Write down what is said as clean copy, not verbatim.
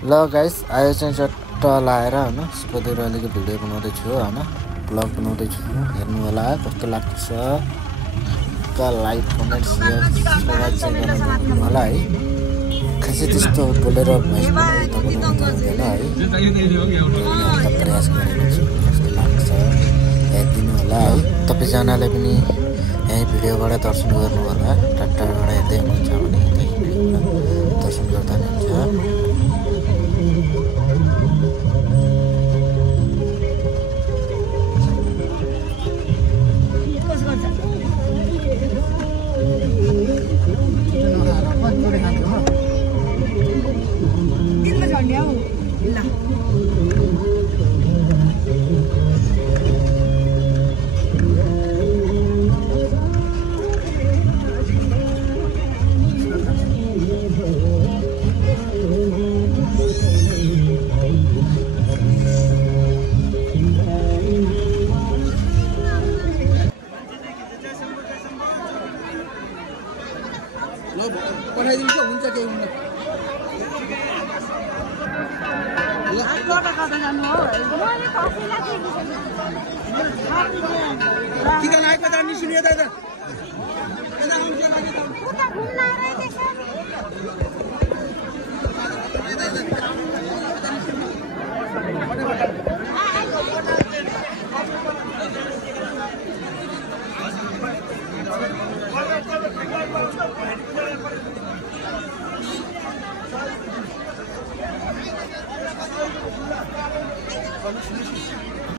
ल गाइस आयो चाहिँ चट्ट लाएर हैन स्पोतिर अलिकति भिडियो बनाउँदै छु हैन ब्लग बनाउँदै छु हेर्नु होला कस्तो लाग्छ का लाइक कमेन्ट शेयर सब्स्क्राइब चाहिँ गर्नु होला है खासै त्यस्तो बोलेर भोइस बनाउनु हुँदैन है प्रयास गरेको छु कस्तो लाग्छ हेरिदिनु होला है तपाईजनाले पनि यही भिडियोबाट दर्शन गर्नु होला टाढाबाट हेर्दै हुनुहुन्छ भने दर्शन गर्दा हुन्छ पठाइदिन्छ हुन्छ केही हुन्न टिका लागेको त निस्किने यता